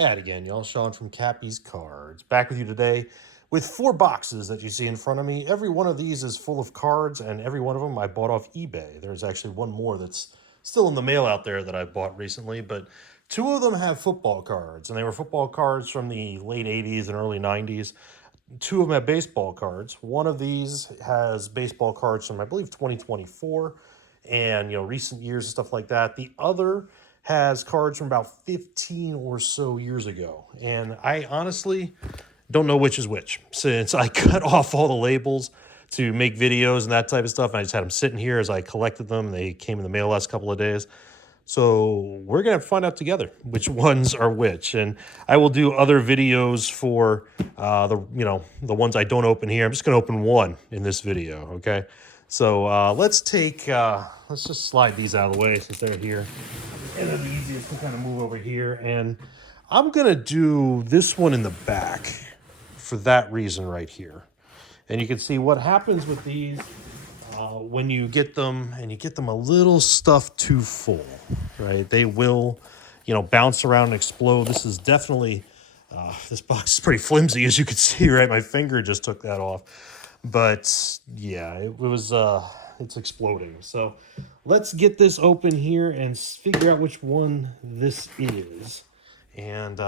Hey again, y'all. Sean from KappisCards. Back with you today with 4 boxes that you see in front of me. Every one of these is full of cards, and every one of them I bought off eBay. There's actually one more that's still in the mail out there that I bought recently, but 2 of them have football cards, and they were football cards from the late 80s and early 90s. 2 of them have baseball cards. One of these has baseball cards from, I believe, 2024 and, recent years and stuff like that. The other has cards from about 15 or so years ago. And I honestly don't know which is which, since I cut off all the labels to make videos and that type of stuff. And I just had them sitting here as I collected them. They came in the mail last couple of days. So we're going to find out together which ones are which. And I will do other videos for the ones I don't open here. I'm just going to open one in this video, okay? So let's just slide these out of the way since they're here. And then the easiest to kind of move over here. And I'm going to do this one in the back for that reason right here. And you can see what happens with these when you get them and you get them a little stuffed too full, right? They will, bounce around and explode. This is definitely, this box is pretty flimsy, as you can see, right? My finger just took that off. But yeah, it's exploding. So let's get this open here and figure out which one this is. And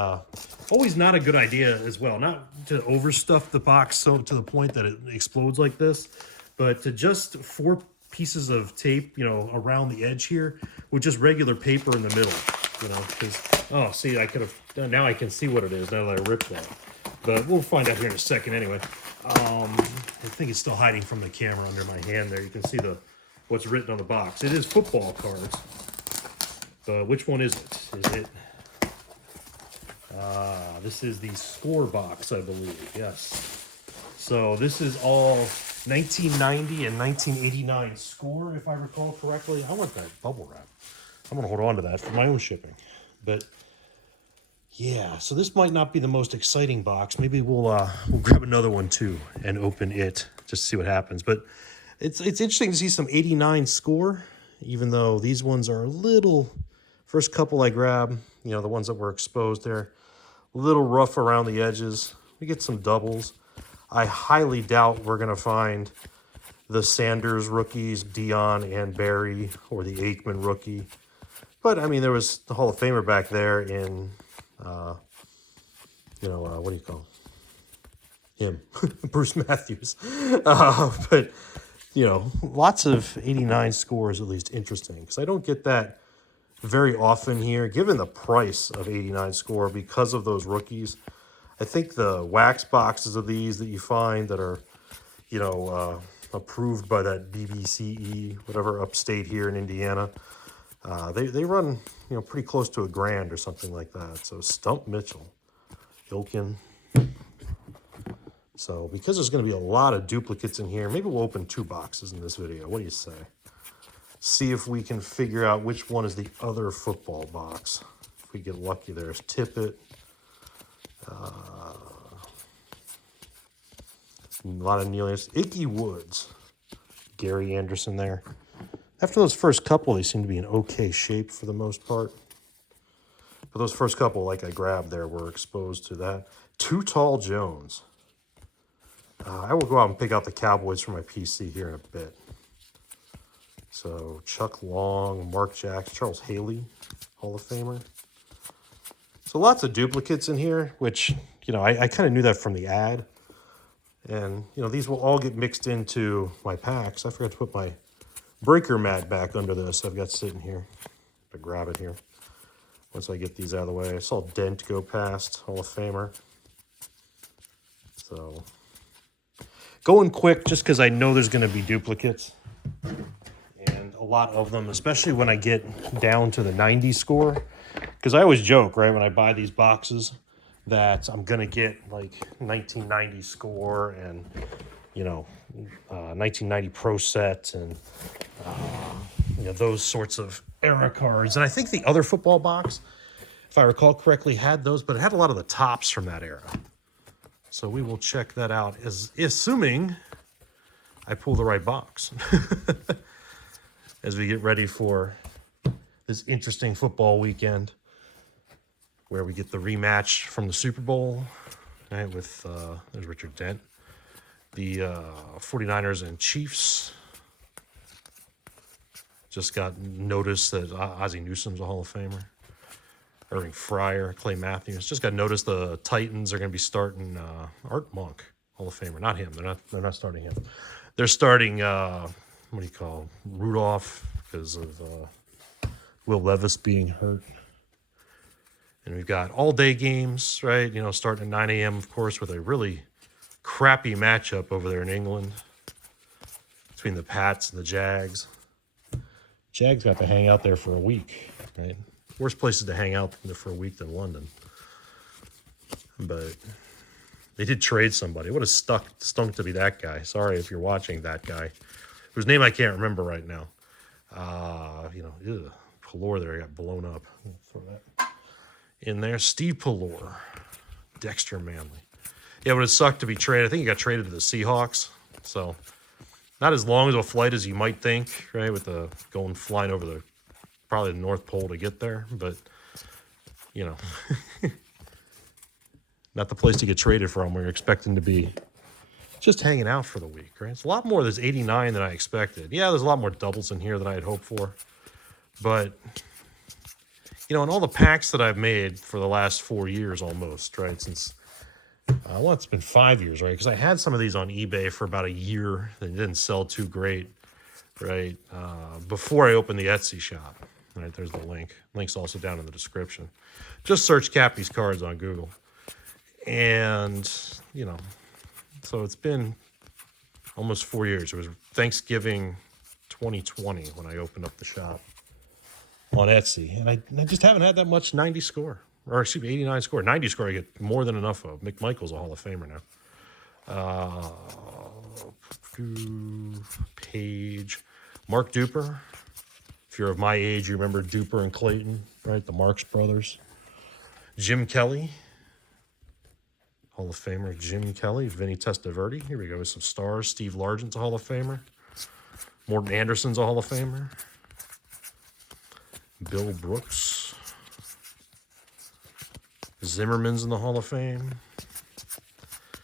always not a good idea as well, not to overstuff the box so to the point that it explodes like this, but to just 4 pieces of tape, around the edge here with just regular paper in the middle, because, see, now I can see what it is now that I ripped that. But we'll find out here in a second anyway. I think it's still hiding from the camera under my hand there. You can see what's written on the box. It is football cards. But which one is it? Is it... this is the score box, I believe. Yes. So this is all 1990 and 1989 score, if I recall correctly. I want that bubble wrap. I'm going to hold on to that for my own shipping. But yeah, so this might not be the most exciting box. Maybe we'll grab another one too and open it just to see what happens. But it's interesting to see some 89 score, even though these ones are a little. First couple I grab, the ones that were exposed there, a little rough around the edges. We get some doubles. I highly doubt we're gonna find the Sanders rookies, Dion and Barry, or the Aikman rookie. But I mean, there was the Hall of Famer back there in. What do you call him? Bruce Matthews. But, lots of 89 scores, at least interesting, because I don't get that very often here, given the price of 89 score because of those rookies. I think the wax boxes of these that you find that are, approved by that BBCE, whatever, upstate here in Indiana, they run, pretty close to $1,000 or something like that. So Stump Mitchell, Ilkin. So because there's going to be a lot of duplicates in here, maybe we'll open 2 boxes in this video. What do you say? See if we can figure out which one is the other football box. If we get lucky, there's Tippett. A lot of Neelius. Icky Woods. Gary Anderson there. After those first couple, they seem to be in okay shape for the most part. But those first couple, like I grabbed there, were exposed to that. Too Tall Jones. I will go out and pick out the Cowboys for my PC here in a bit. So Chuck Long, Mark Jackson, Charles Haley, Hall of Famer. So lots of duplicates in here, which, I kind of knew that from the ad. And, these will all get mixed into my packs. I forgot to put my breaker mat back under this I've got sitting here. To grab it here. Once I get these out of the way. I saw Dent go past, Hall of Famer. So, going quick just because I know there's going to be duplicates. And a lot of them, especially when I get down to the 90 score. Because I always joke, right, when I buy these boxes, that I'm going to get like 1990 score and, 1990 Pro Set and, those sorts of era cards. And I think the other football box, if I recall correctly, had those, but it had a lot of the tops from that era. So we will check that out, assuming I pull the right box as we get ready for this interesting football weekend. where we get the rematch from the Super Bowl, right, with, there's Richard Dent. The 49ers and Chiefs. Just got notice that Ozzie Newsome's a Hall of Famer. Irving Fryer, Clay Matthews. Just got notice the Titans are going to be starting Art Monk, Hall of Famer. Not him. They're not starting him. They're starting what do you call Rudolph because of Will Levis being hurt. And we've got all-day games, right? You know, starting at 9 a.m., of course, with a really crappy matchup over there in England between the Pats and the Jags. Jags got to hang out there for a week, right? Worst places to hang out for a week than London. But they did trade somebody. It would have stunk to be that guy. Sorry if you're watching, that guy, whose name I can't remember right now. You know, Pallor there got blown up. Throw that in there. Steve Pallor, Dexter Manley. Yeah, it would have sucked to be traded. I think he got traded to the Seahawks. So not as long as a flight as you might think, right? With the flying over probably the North Pole to get there. But, you know, not the place to get traded from where you're expecting to be just hanging out for the week, right? It's a lot more. There's 89 than I expected. Yeah, there's a lot more doubles in here than I had hoped for. But, you know, in all the packs that I've made for the last 4 years almost, right, since... well, it's been 5 years, right? Because I had some of these on eBay for about a year. They didn't sell too great, right? Before I opened the Etsy shop, right? There's the link. Link's also down in the description. Just search KappisCards on Google. And, you know, so it's been almost 4 years. It was Thanksgiving 2020 when I opened up the shop on Etsy. And I just haven't had that much 90 score. Or excuse me, 89 score. 90 score I get more than enough of. Mick Michael's a Hall of Famer now. Page. Mark Duper. If you're of my age, you remember Duper and Clayton, right? The Marx Brothers. Jim Kelly. Hall of Famer Jim Kelly. Vinny Testaverde. Here we go with some stars. Steve Largent's a Hall of Famer. Morton Anderson's a Hall of Famer. Bill Brooks. Zimmerman's in the Hall of Fame.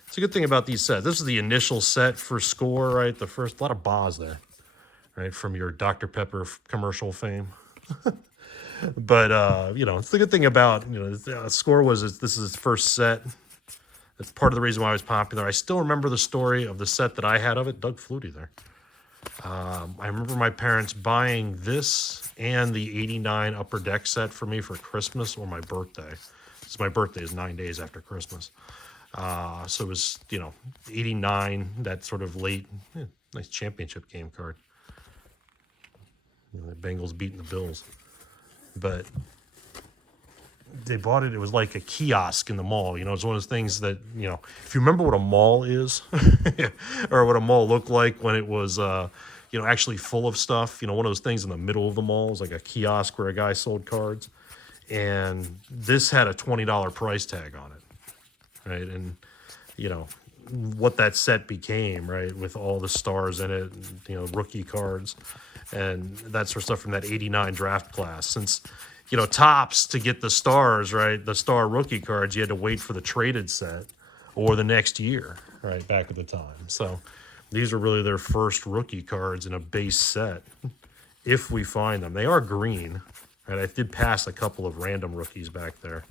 It's a good thing about these sets. This is the initial set for score, right? The first, a lot of Boz there, right? From your Dr. Pepper commercial fame. But, you know, it's the good thing about, you know, score was this is its first set. That's part of the reason why it was popular. I still remember the story of the set that I had of it. Doug Flutie there. I remember my parents buying this and the 89 Upper Deck set for me for Christmas or my birthday. So my birthday is 9 days after Christmas. So it was, you know, 89, that sort of late, nice championship game card. You know, the Bengals beating the Bills. But they bought it. It was like a kiosk in the mall. You know, it's one of those things that, you know, if you remember what a mall is or what a mall looked like when it was, you know, actually full of stuff, you know, one of those things in the middle of the mall is like a kiosk where a guy sold cards. And this had a $20 price tag on it, right? And, you know, what that set became, right, with all the stars in it, you know, rookie cards and that sort of stuff from that 89 draft class. Since, you know, Topps, to get the stars, right, the star rookie cards, you had to wait for the traded set or the next year, right, back at the time. So these are really their first rookie cards in a base set, if we find them. They are green. Right, I did pass a couple of random rookies back there.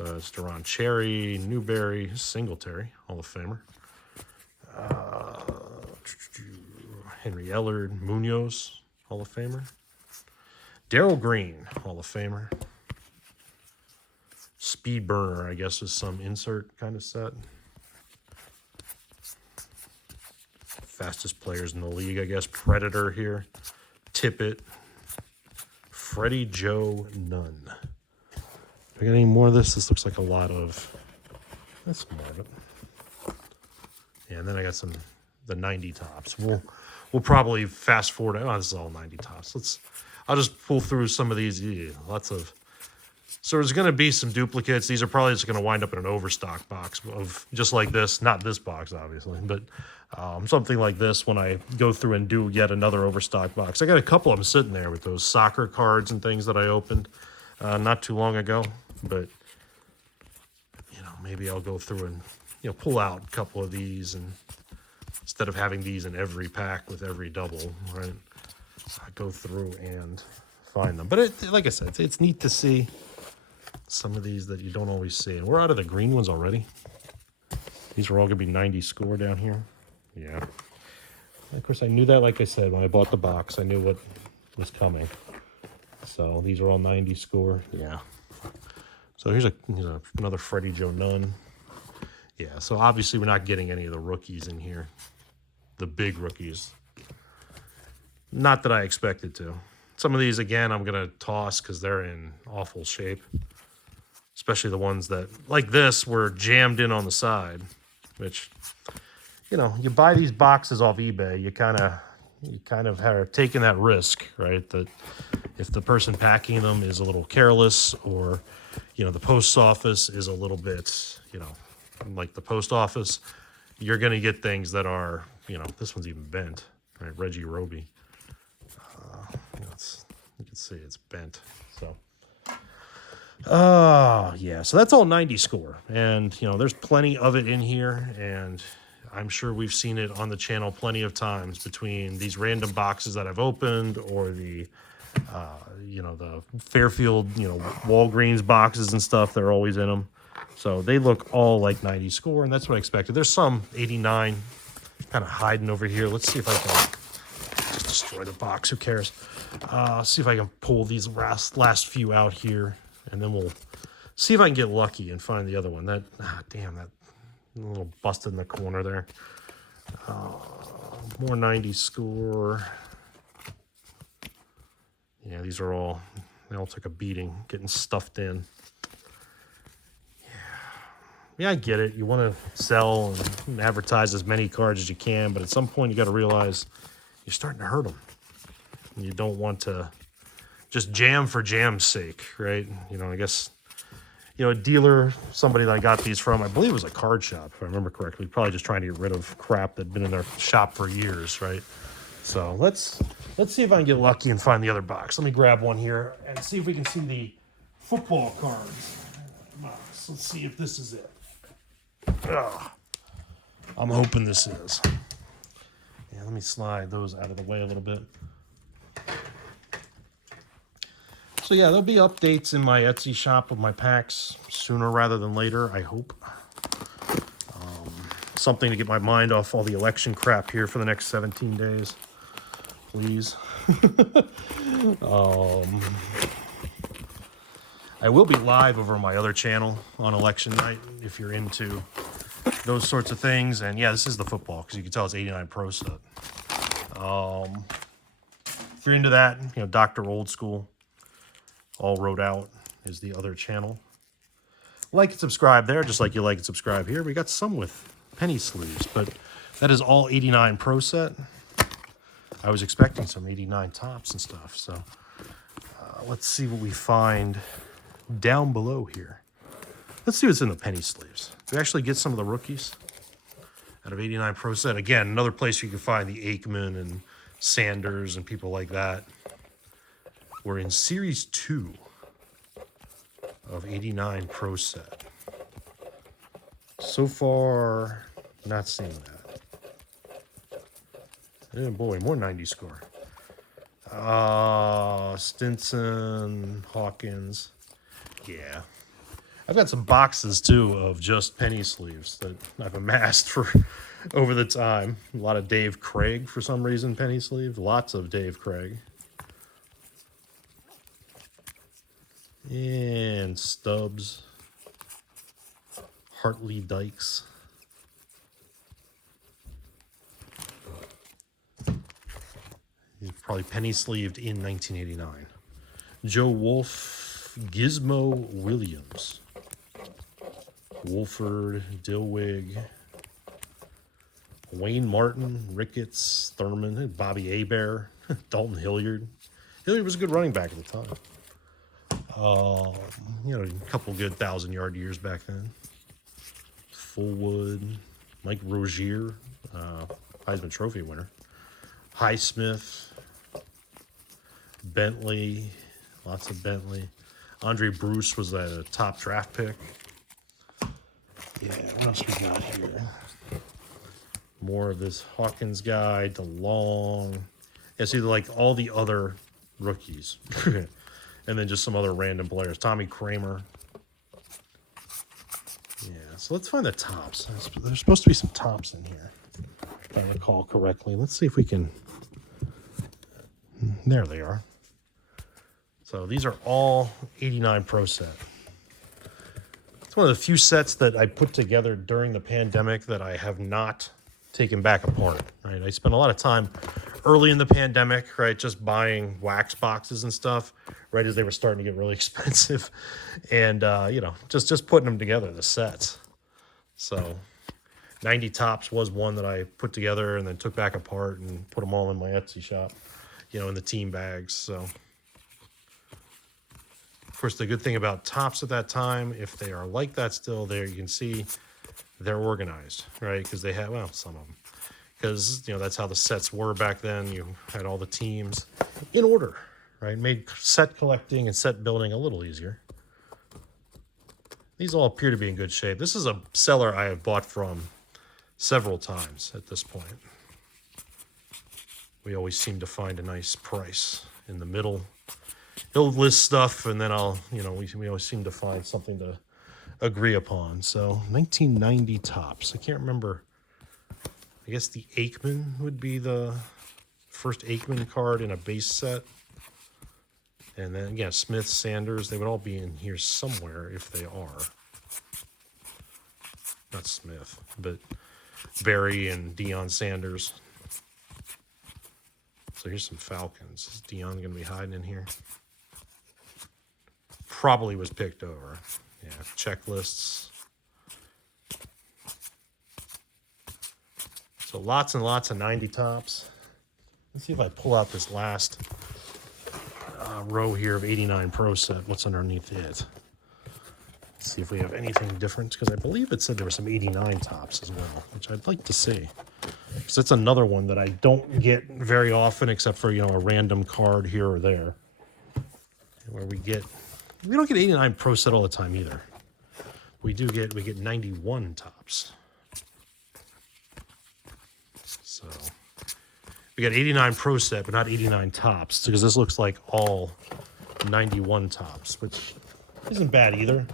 It's Deron Cherry, Newberry, Singletary, Hall of Famer. Henry Ellard, Munoz, Hall of Famer. Darryl Green, Hall of Famer. Speed Burner, I guess, is some insert kind of set. Fastest players in the league, I guess. Predator here. Tippett. Freddie Joe Nunn. Do I got any more of this? This looks like a lot of... That's more of it. Yeah, and then I got the 90 tops. We'll probably fast forward. Oh, this is all 90 tops. I'll just pull through some of these. Yeah, lots of... So there's going to be some duplicates. These are probably just going to wind up in an overstock box of just like this. Not this box, obviously, but something like this when I go through and do yet another overstock box. I got a couple of them sitting there with those soccer cards and things that I opened not too long ago. But maybe I'll go through and, pull out a couple of these, and instead of having these in every pack with every double, right? I go through and find them. But like I said, it's neat to see some of these that you don't always see. And we're out of the green ones already. These are all going to be 90 score down here. Yeah. Of course, I knew that, like I said, when I bought the box. I knew what was coming. So these are all 90 score. Yeah. So here's another Freddie Joe Nunn. Yeah, so obviously we're not getting any of the rookies in here. The big rookies. Not that I expected to. Some of these, again, I'm going to toss because they're in awful shape. Especially the ones that, like this, were jammed in on the side. Which, you buy these boxes off eBay, you kind of are taking that risk, right? That if the person packing them is a little careless, or, the post office is a little bit, like the post office, you're going to get things that are, this one's even bent, right? Reggie Roby. You can see it's bent. So, yeah, so that's all 90 score. And, there's plenty of it in here. And I'm sure we've seen it on the channel plenty of times between these random boxes that I've opened, or the, the Fairfield, Walgreens boxes and stuff. They're always in them. So they look all like 90 score, and that's what I expected. There's some 89 kind of hiding over here. Let's see if I can just destroy the box. Who cares? See if I can pull these last few out here, and then we'll see if I can get lucky and find the other one. Damn, that little busted in the corner there. More 90 score. Yeah, they all took a beating getting stuffed in. Yeah, I get it. You want to sell and advertise as many cards as you can, but at some point you got to realize you're starting to hurt them. And you don't want to just jam for jam's sake, right? I guess, a dealer, somebody that I got these from, I believe it was a card shop, if I remember correctly, probably just trying to get rid of crap that had been in their shop for years, right? So let's see if I can get lucky and find the other box. Let me grab one here and see if we can see the football cards. Let's see if this is it. I'm hoping this is. Yeah, let me slide those out of the way a little bit. So yeah, there'll be updates in my Etsy shop of my packs sooner rather than later, I hope. Something to get my mind off all the election crap here for the next 17 days. Please. I will be live over my other channel on election night if you're into those sorts of things. And yeah, this is the football, because you can tell it's 89 Pro set. If you're into that, Dr. Old School, all wrote out, is the other channel. Like and subscribe there, just like you like and subscribe here. We got some with penny sleeves, but that is all 89 Pro set. I was expecting some 89 tops and stuff, so let's see what we find down below here. Let's see what's in the penny sleeves. Do we actually get some of the rookies out of 89 Pro set? Again, another place you can find the Aikman and Sanders and people like that. We're in Series 2 of 89 Pro set. So far, not seeing that. Oh boy, more 90 score. Stinson, Hawkins. Yeah. I've got some boxes, too, of just penny sleeves that I've amassed for over the time. A lot of Dave Craig, for some reason, penny sleeve. Lots of Dave Craig. And Stubbs. Hartley Dykes. He's probably penny sleeved in 1989. Joe Wolf, Gizmo Williams. Wolford, Dilwig, Wayne Martin, Ricketts, Thurman, Bobby Hebert, Dalton Hilliard. Hilliard was a good running back at the time. A couple good 1,000-yard years back then. Fullwood, Mike Rozier, Heisman Trophy winner. Highsmith, Bentley, lots of Bentley. Andre Bruce was a top draft pick. Yeah, what else we got here? More of this Hawkins guy, DeLong. Yeah, see, like all the other rookies. And then just some other random players. Tommy Kramer. Yeah, so let's find the tops. There's supposed to be some tops in here, if I recall correctly. Let's see if we can... There they are. So these are all 89 Pro set. It's one of the few sets that I put together during the pandemic that I have not taken back apart, right? I spent a lot of time early in the pandemic, right, just buying wax boxes and stuff, right as they were starting to get really expensive, and you know, just putting them together, the sets. So 90 Tops was one that I put together and then took back apart and put them all in my Etsy shop, you know, in the team bags. So of course, the good thing about Tops at that time, if they are like that still, there you can see they're organized, right? Because they had, well, some of them, because, you know, that's how the sets were back then. You had all the teams in order, right? Made set collecting and set building a little easier. These all appear to be in good shape. This is a seller I have bought from several times at this point. We always seem to find a nice price in the middle. He'll list stuff, and then I'll, you know, we always seem to find something to agree upon. So 1990 Tops. I can't remember. I guess the Aikman would be the first Aikman card in a base set. And then, yeah, Smith, Sanders, they would all be in here somewhere if they are. Not Smith, but Barry and Deion Sanders. So here's some Falcons. Is Deion going to be hiding in here? Probably was picked over. Yeah, checklists. So lots and lots of 90 Tops. Let's see if I pull out this last row here of 89 Pro set. What's underneath it? Let's see if we have anything different, because I believe it said there were some 89 Tops as well, which I'd like to see. Because that's another one that I don't get very often, except for, you know, a random card here or there. Where we don't get 89 Pro set all the time either. We get 91 Tops. So we got 89 Pro set, but not 89 Tops, because this looks like all 91 Tops, which isn't bad either.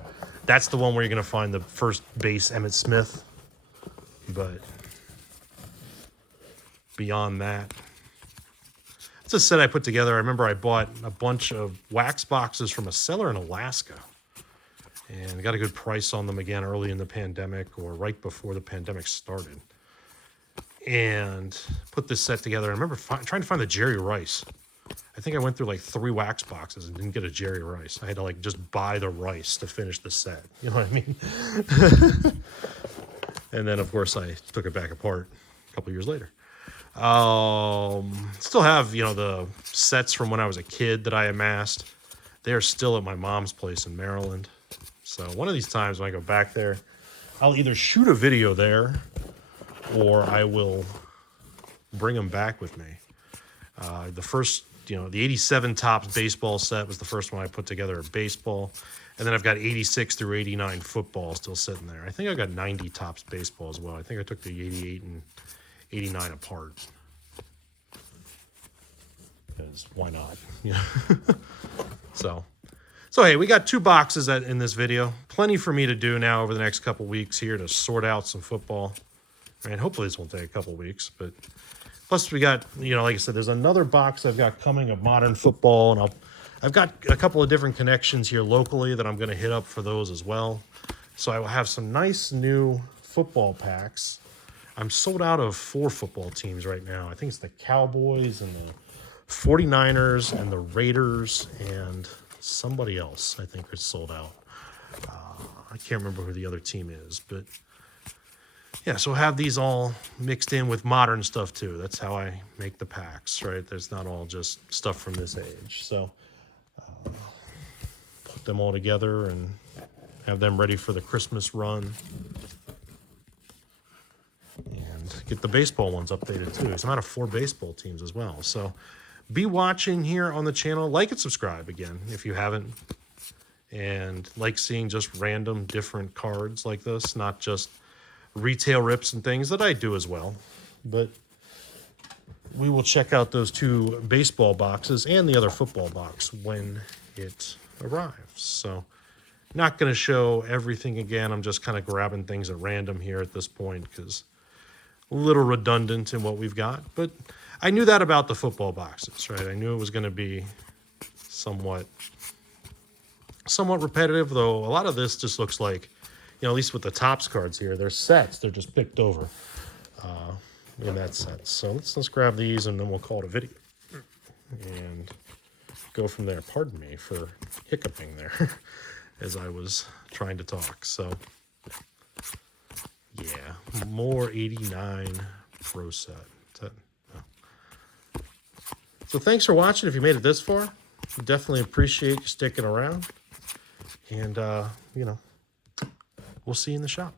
That's the one where you're going to find the first base Emmitt Smith, but beyond that, it's a set I put together. I remember I bought a bunch of wax boxes from a seller in Alaska, and got a good price on them again early in the pandemic, or right before the pandemic started, and put this set together. I remember trying to find the Jerry Rice. I think I went through like 3 wax boxes and didn't get a Jerry Rice. I had to like just buy the rice to finish the set. You know what I mean? And then, of course, I took it back apart a couple years later. Still have, you know, the sets from when I was a kid that I amassed. They are still at my mom's place in Maryland. So one of these times when I go back there, I'll either shoot a video there or I will bring them back with me. The first, you know, the 87 Tops baseball set was the first one I put together of baseball. And then I've got 86 through 89 football still sitting there. I think I got 90 Tops baseball as well. I think I took the 88 and 89 apart. Because why not? Yeah. So hey, we got 2 boxes in this video. Plenty for me to do now over the next couple weeks here to sort out some football. And hopefully this won't take a couple weeks, but plus we got, you know, like I said, there's another box I've got coming of modern football, and I've got a couple of different connections here locally that I'm going to hit up for those as well. So I will have some nice new football packs. I'm sold out of 4 football teams right now. I think it's the Cowboys and the 49ers and the Raiders and somebody else I think is sold out. I can't remember who the other team is, but yeah, so have these all mixed in with modern stuff too. That's how I make the packs, right? There's not all just stuff from this age. So put them all together and have them ready for the Christmas run. And get the baseball ones updated too. So I'm out of 4 baseball teams as well. So be watching here on the channel. Like and subscribe again if you haven't. and like seeing just random different cards like this, not just retail rips and things that I do as well. But we will check out those 2 baseball boxes and the other football box when it arrives. So not going to show everything again. I'm just kind of grabbing things at random here at this point because a little redundant in what we've got. But I knew that about the football boxes, right? I knew it was going to be somewhat repetitive, though a lot of this just looks like, you know, at least with the Topps cards here, they're sets. They're just picked over in that sense. So let's grab these and then we'll call it a video and go from there. Pardon me for hiccuping there as I was trying to talk. So yeah, more 89 Pro set. So thanks for watching. If you made it this far, definitely appreciate you sticking around. And, you know, we'll see you in the shop.